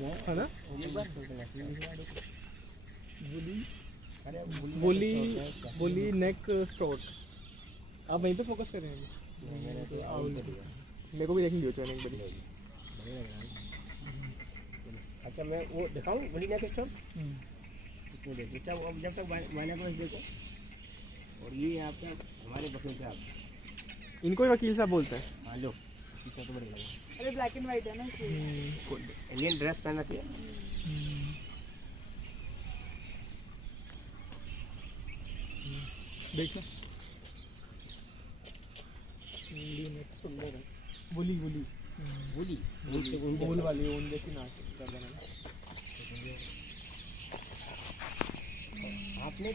है ना। Woolly woolly नेक stock. आप वहीं पे फोकस कर रहे हैं। मेरे को भी देखनी चाहिए एक बड़ी। अच्छा मैं वो दिखाऊं वुली नेक स्टॉक। इसमें देखिए जब तक बाइनोकुलर देखो। और ये आपका हमारे वकील साहब, इनको ही वकील साहब बोलते हैं। हाँ लो पीछे तो बड़ी लगा। अरे ब्लैक एंड व्हाइट है ना, इंडियन ड्रेस पहना थी। देखो सुंदर है। वुली वुली वुली वूल वाली ऊन जैसी नाच कर देना। आपने